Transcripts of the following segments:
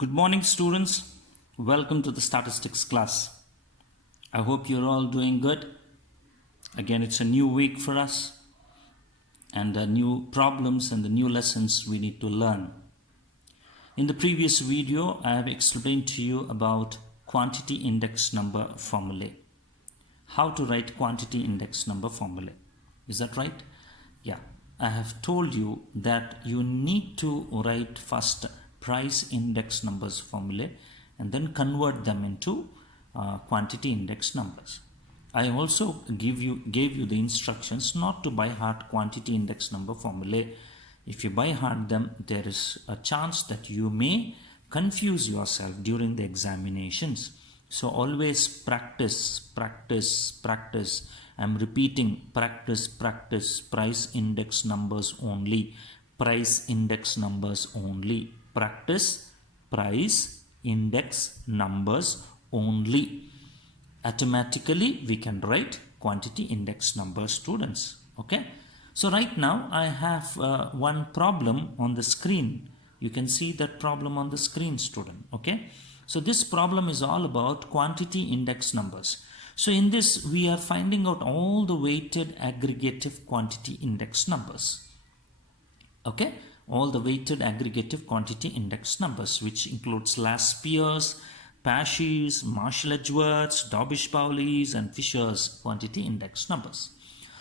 Good morning, students. Welcome to the statistics class. I hope you're all doing good. Again, it's a new week for us and new problems and the new lessons we need to learn. In the previous video, I have explained to you about quantity index number formulae. How to write quantity index number formulae. Is that right? Yeah. I have told you that you need to write first price index numbers formulae and then convert them into quantity index numbers. I also gave you the instructions not to by heart quantity index number formulae. If you by heart them, there is a chance that you may confuse yourself during the examinations. So always practice. I'm repeating, practice, price index numbers only, price index numbers only, practice, price index numbers only. Automatically, we can write quantity index numbers, students. Okay. So right now, I have one problem on the screen. You can see that problem on the screen, student. Okay. So this problem is all about quantity index numbers. So in this, we are finding out all the weighted aggregative quantity index numbers. Okay, all the weighted aggregative quantity index numbers, which includes Laspeyres, Pasch's, Marshall-Edgeworth's, Dobbish-Pauley's, and Fisher's quantity index numbers.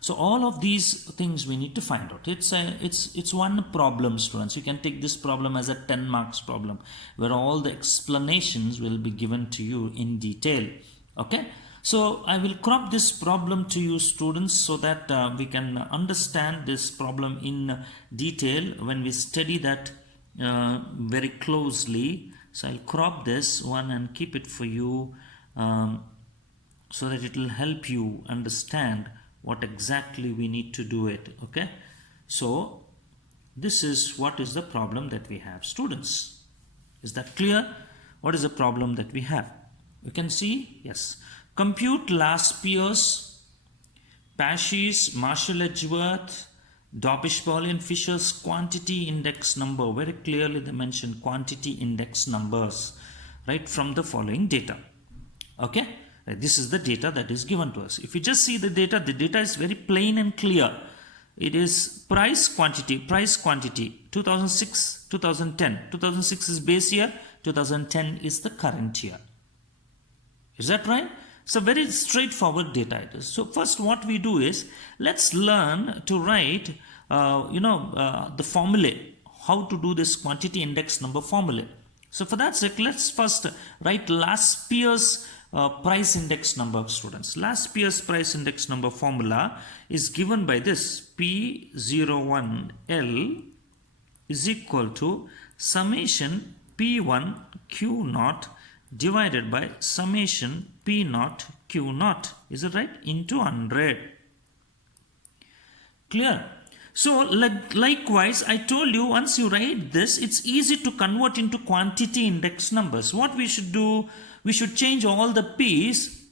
So all of these things we need to find out. It's one problem, students. You can take this problem as a 10 marks problem, where all the explanations will be given to you in detail. Okay. So I will crop this problem to you, students, so that we can understand this problem in detail when we study that very closely. So I'll crop this one and keep it for you so that it will help you understand what exactly we need to do it. Okay. So this is what is the problem that we have, students. Is that clear? What is the problem that we have? You can see, yes. Compute Laspeyres, Pasch's, Marshall-Edgeworth, Dobbish-Pauley and Fisher's quantity index number. Very clearly they mention quantity index numbers, right, from the following data. Okay, this is the data that is given to us. If you just see the data is very plain and clear. It is price quantity, 2006, 2010. 2006 is base year, 2010 is the current year. Is that right? So very straightforward data it is. So first what we do is, let's learn to write the formulae, how to do this quantity index number formulae. So for that sake, let's first write Laspeyres price index number, students. Laspeyres price index number formula is given by this: P01L is equal to summation P1 Q0 divided by summation P0 Q0. Is it right? Into 100. Clear? So likewise, I told you, once you write this, it's easy to convert into quantity index numbers. What we should do, we should change all the P's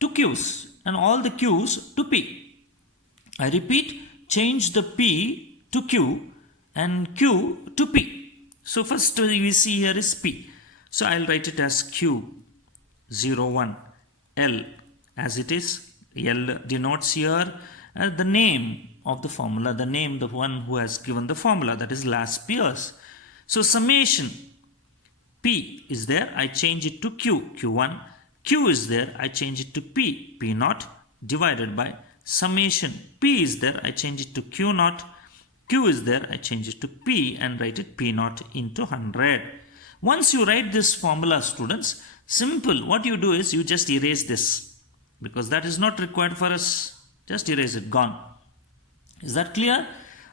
to Q's and all the Q's to P. I repeat, change the P to Q and Q to P. So first we see here is P. So I'll write it as Q01 L as it is. L denotes here the name of the formula, the name, the one who has given the formula, that is Laspeyres. So summation P is there, I change it to Q, Q1. Q is there, I change it to P, P0 divided by summation P is there, I change it to Q0. Q is there, I change it to P and write it P0 into 100. Once you write this formula, students, simple. What you do is you just erase this, because that is not required for us. Just erase it, gone. Is that clear?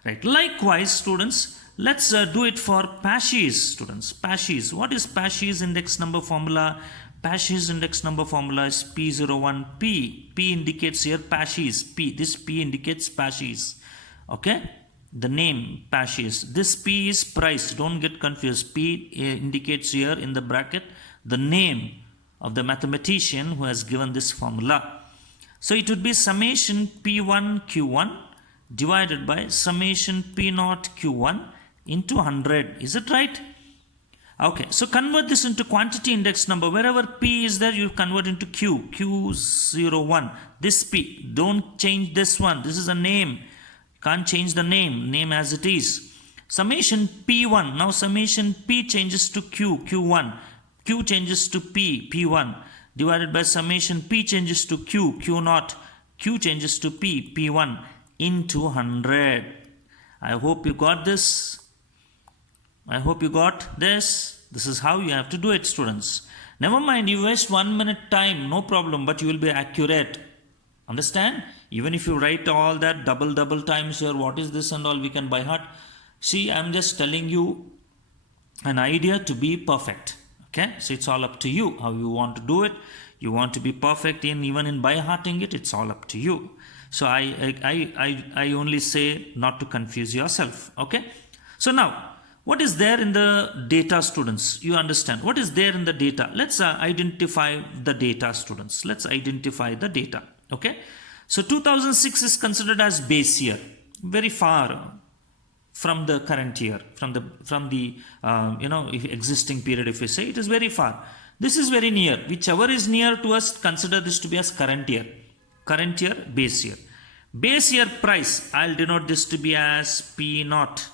Right. Likewise, students, let's do it for Pasch's, students. Pasch's. What is Pasch's index number formula? Pasch's index number formula is P01P. P indicates here Pasch's. P. This P indicates Pasch's. Okay. The name Pasch's. This P is price. Don't get confused. P indicates here in the bracket the name of the mathematician who has given this formula. So it would be summation P1 Q1 divided by summation P0 Q1 into 100. Is it right? Okay, so convert this into quantity index number. Wherever P is there, you convert into Q. Q01. This P. Don't change this one. This is a name. Can't change the name. Name as it is. Summation P1. Now summation P changes to Q. Q1. Q changes to P. P1. Divided by summation P changes to Q. Q0. Q changes to P. P1 into 100. I hope you got this. I hope you got this. This is how you have to do it, students. Never mind, you waste 1 minute time, no problem, but you will be accurate. Understand? Even if you write all that double times here, what is this and all, we can by heart. See, I'm just telling you an idea to be perfect. Okay? So it's all up to you how you want to do it. You want to be perfect even in by hearting it, it's all up to you. So I only say not to confuse yourself. Okay? So now, what is there in the data, students? You understand. What is there in the data? Let's identify the data, students. Let's identify the data. Okay. So 2006 is considered as base year. Very far from the current year, from the existing period. If we say it is very far, this is very near. Whichever is near to us, consider this to be as current year. Current year, base year. Base year price. I'll denote this to be as P naught.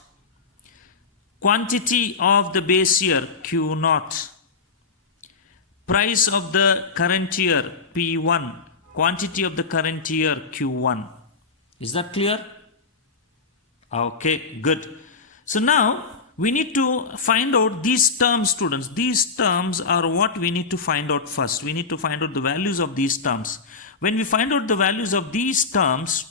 Quantity of the base year, Q naught. Price of the current year, P1. Quantity of the current year, Q1. Is that clear? Okay, good. So now we need to find out these terms, students. These terms are what we need to find out first. We need to find out the values of these terms. When we find out the values of these terms,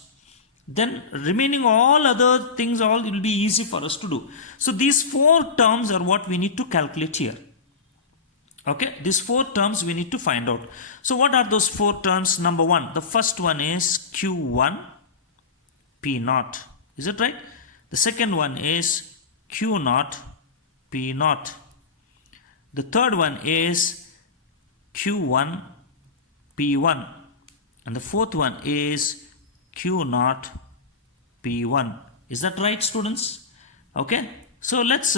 then remaining all other things all will be easy for us to do. So these 4 terms are what we need to calculate here. Okay, these 4 terms we need to find out. So what are those 4 terms? Number 1, the first one is Q1 P naught. Is it right? The second one is Q naught P naught. The third one is Q1 P1. And the fourth one is Q naught P1. Is that right, students? Okay, so let's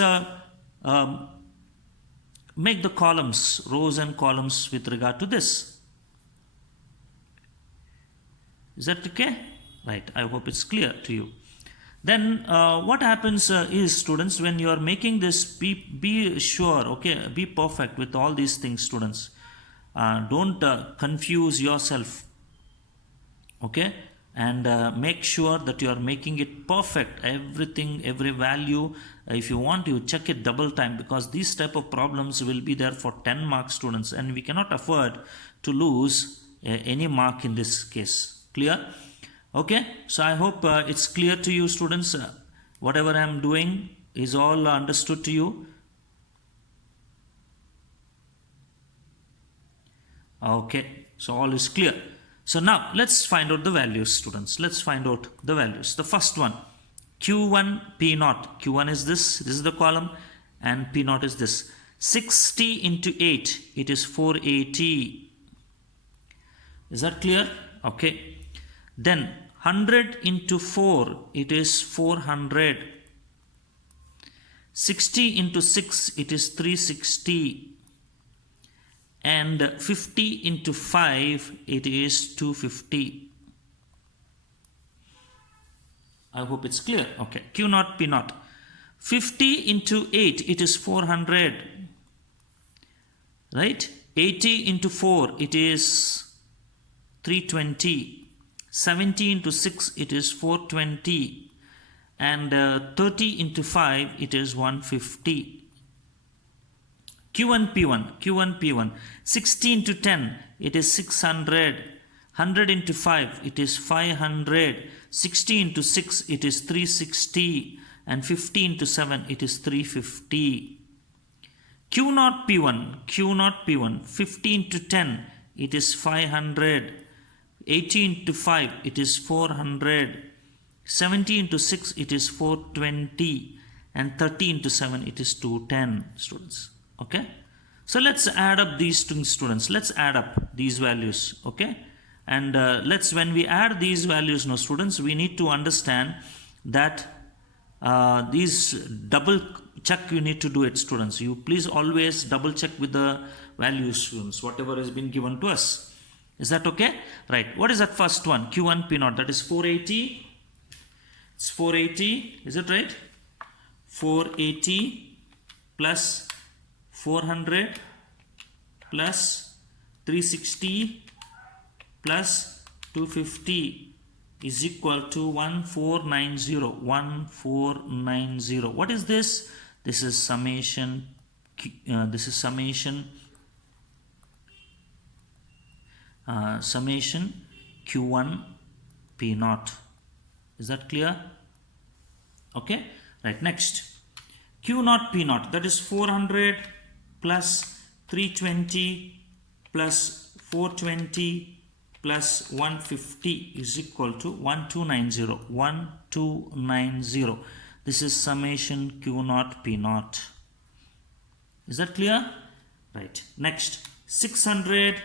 make the columns, rows and columns with regard to this. Is that okay? Right, I hope it's clear to you. Then what happens is, students, when you are making this, be sure, okay, be perfect with all these things, students. Don't confuse yourself. Okay, and make sure that you are making it perfect. Everything, every value, if you want, you check it double time, because these type of problems will be there for 10 marks, students, and we cannot afford to lose any mark in this case. Clear? Okay, so I hope it's clear to you, students. Whatever I am doing is all understood to you. Okay, so all is clear. So now let's find out the values, students. Let's find out the values. The first one, Q1 P naught. Q1 is this is the column, and P naught is this. 60 into 8, it is 480. Is that clear? Okay. Then 100 into 4, it is 400. 60 into 6, it is 360. And 50 into 5, it is 250. I hope it's clear. Okay, Q naught, P naught. 50 into 8, it is 400. Right? 80 into 4, it is 320. 70 into 6, it is 420. And 30 into 5, it is 150. Q1 P1, Q1 P1. 60 into 10, it is 600. 100 into 5, it is 500. 60 into 6, it is 360. And 50 into 7, it is 350. Q0 P1, Q0 P1. 50 into 10, it is 500. 80 into 5, it is 400. 70 into 6, it is 420. And 30 into 7, it is 210, students. Okay, so let's add up these things, students. Let's add up these values. Okay, and when we add these values now, students, we need to understand that these double check you need to do it, students. You please always double check with the values, students, whatever has been given to us. Is that okay? Right. What is that first one? Q1 P0. That is 480. It's 480. Is it right? 480 plus 400 plus 360 plus 250 is equal to 1490. 1490. What is this? This is summation. Summation Q1 P0. Is that clear? Okay. Right. Next, Q0 P0. That is 400 plus 320 plus 420 plus 150 is equal to 1290. 1290. This is summation Q0 P0. Is that clear? Right. Next, 600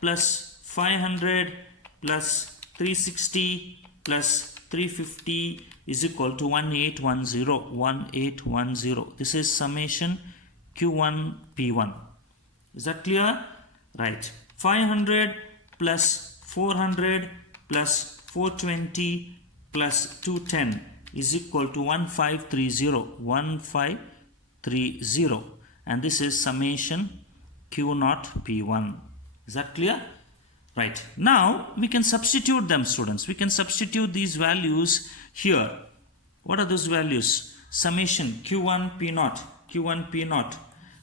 plus 500 plus 360 plus 350 is equal to 1810. 1810. This is summation Q1 P1. Is that clear? Right. 500 plus 400 plus 420 plus 210 is equal to 1530. 1530. And this is summation Q0 P1. Is that clear? Right. Now we can substitute them, students. We can substitute these values here. What are those values? Summation Q1 P0. Q1 P0.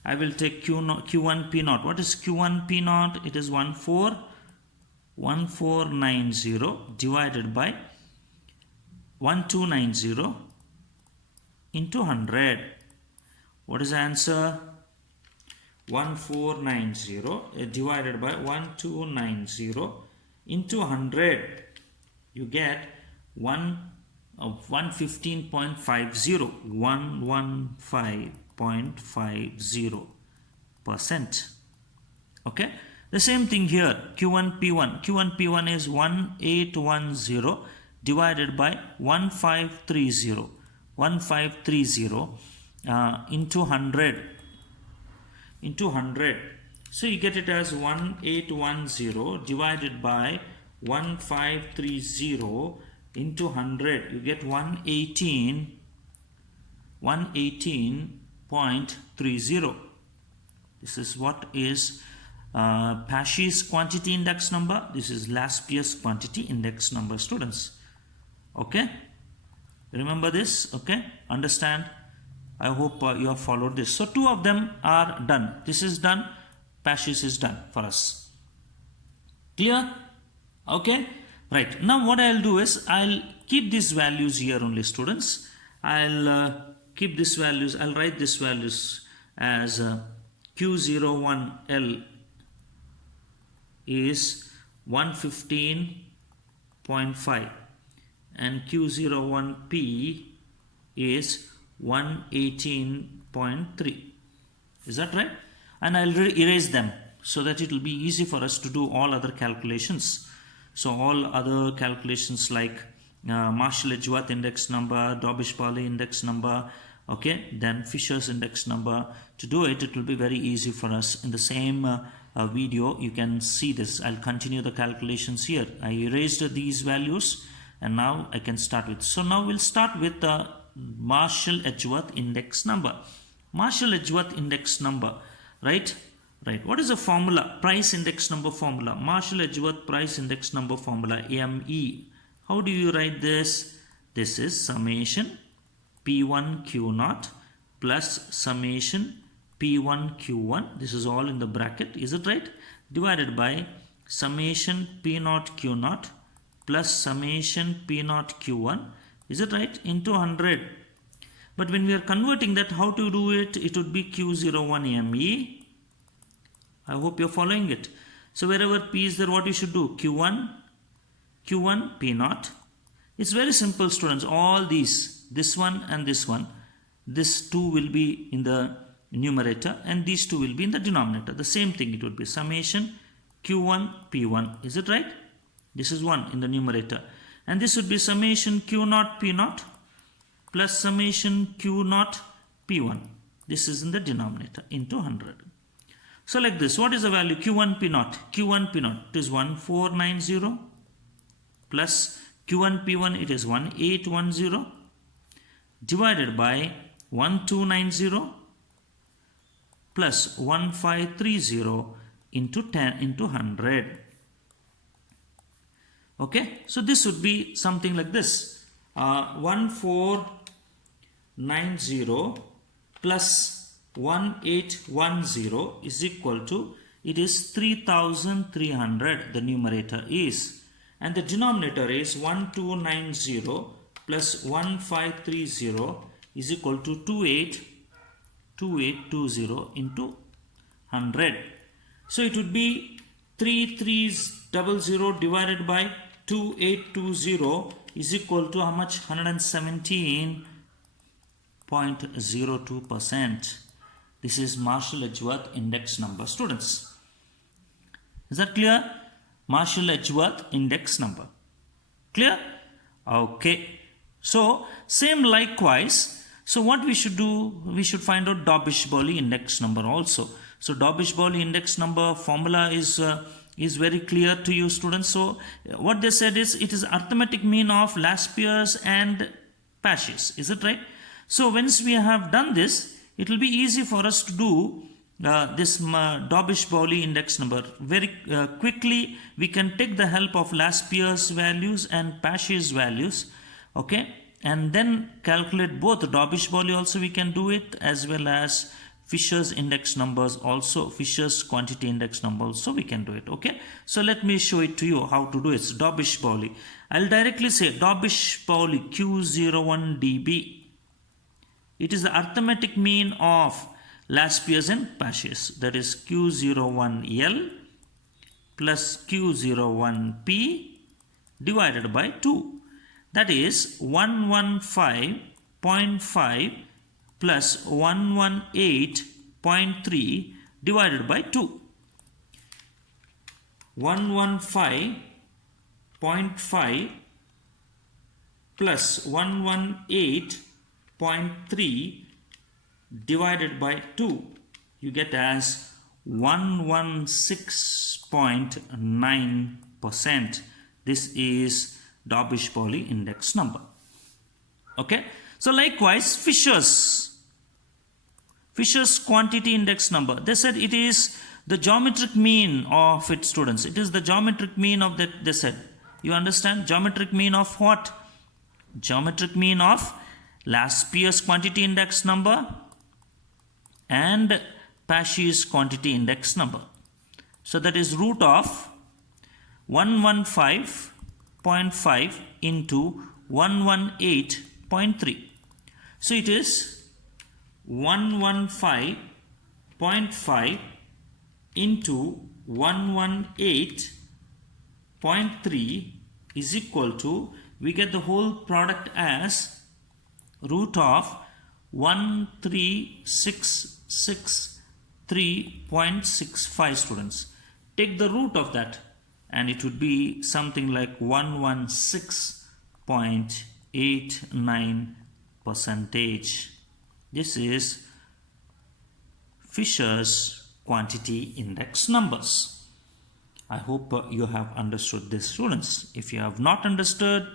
I will take Q1 P0. What is Q1 P0? It is 1490 divided by 1290 into 100. What is the answer? 1490 divided by 1290 into 100. You get 115.50. 115.50%. Okay. The same thing here. Q1 P1. Q1 P1 is 1810 divided by 1530. 1530 into 100. Into 100. So you get it as 1810 divided by 1530 into 100. You get 118.30. This is what is Paaschi's quantity index number. This is Laspeyres quantity index number, students. Okay. Remember this. Okay. Understand? I hope you have followed this. So two of them are done. This is done. Paaschi's is done for us. Clear? Okay. Right. Now what I'll do is I'll keep these values here only, students. I'll keep these values. I'll write these values as Q01L is 115.5 and Q01P is 118.3. Is that right? And I'll erase them so that it will be easy for us to do all other calculations. So all other calculations like Marshall-Edgeworth index number, Dobbish-Parley index number, okay, then Fisher's index number. To do it, it will be very easy for us. In the same video, you can see this. I'll continue the calculations here. I erased these values and now I can start with. So now we'll start with the Marshall-Edgeworth index number. Marshall-Edgeworth index number, right? Right. What is the formula? Price index number formula. Marshall-Edgeworth price index number formula, ME. How do you write this? This is summation P1 Q0 plus summation P1 Q1. This is all in the bracket. Is it right? Divided by summation P0 Q0 plus summation P0 Q1. Is it right? Into 100. But when we are converting that, how to do it? It would be Q01ME. I hope you're following it. So wherever P is there, what you should do? Q1 P0. It's very simple, students. All these, this one and this one, this 2 will be in the numerator and these 2 will be in the denominator. The same thing it would be summation Q1 P1. Is it right? This is 1 in the numerator. And this would be summation Q0 P0 plus summation Q naught P1. This is in the denominator into 100. So like this, what is the value? Q1 P naught. Q1 P naught, it is 1490 plus Q1 P1, it is 1810 divided by 1290 plus 1530 into 10 into 100. Okay, so this would be something like this. 1490 plus 1810 is equal to, it is 3300, the numerator is, and the denominator is 1290 plus 1530 is equal to 2820 into 100. So it would be 3300 divided by 2820 is equal to how much? 117.02%. This is Marshall-Edgeworth index number, students. Is that clear? Marshall-Edgeworth index number. Clear? Okay. So same likewise. So what we should do? We should find out Dobbish-Bowley index number also. So Dobbish-Bowley index number formula is very clear to you, students. So what they said is, it is arithmetic mean of last pairs and Pasch's. Is it right? So once we have done this, it will be easy for us to do this Dobbish-Bowley index number. Very quickly we can take the help of last pairs values and Pasch's values, okay, and then calculate both Dobbish-Bowley also we can do it, as well as Fisher's index numbers also, Fisher's quantity index number also we can do it. Okay, so let me show it to you how to do it. It's Dobbish-Bowley. I'll directly say Dobbish-Bowley Q01 dB. It is the arithmetic mean of last pairs and Pasch's. That is Q01L plus Q01P divided by 2. That is 115.5 plus 118.3 divided by 2. 115.5 plus 118.3 divided by 2, you get as 116.9%. This is Dobbish-Bowley index number. Okay, so likewise Fisher's quantity index number, they said it is the geometric mean of its students. It is the geometric mean of that, they said. You understand? Geometric mean of what? Geometric mean of last pairs quantity index number and Pasch's quantity index number. So that is root of 115.5 into 118.3. So it is 115.5 into 118.3 is equal to, we get the whole product as root of 13663.65, students. Take the root of that and it would be something like 116.89%. This is Fisher's quantity index numbers. I hope you have understood this, students. If you have not understood,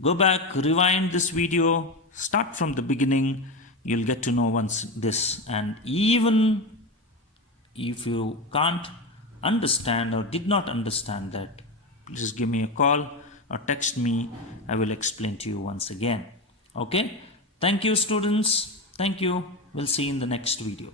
go back, rewind this video, start from the beginning. You'll get to know once this, and even if you can't understand or did not understand that, please give me a call or text me. I will explain to you once again. Okay, thank you, students. Thank you. We'll see you in the next video.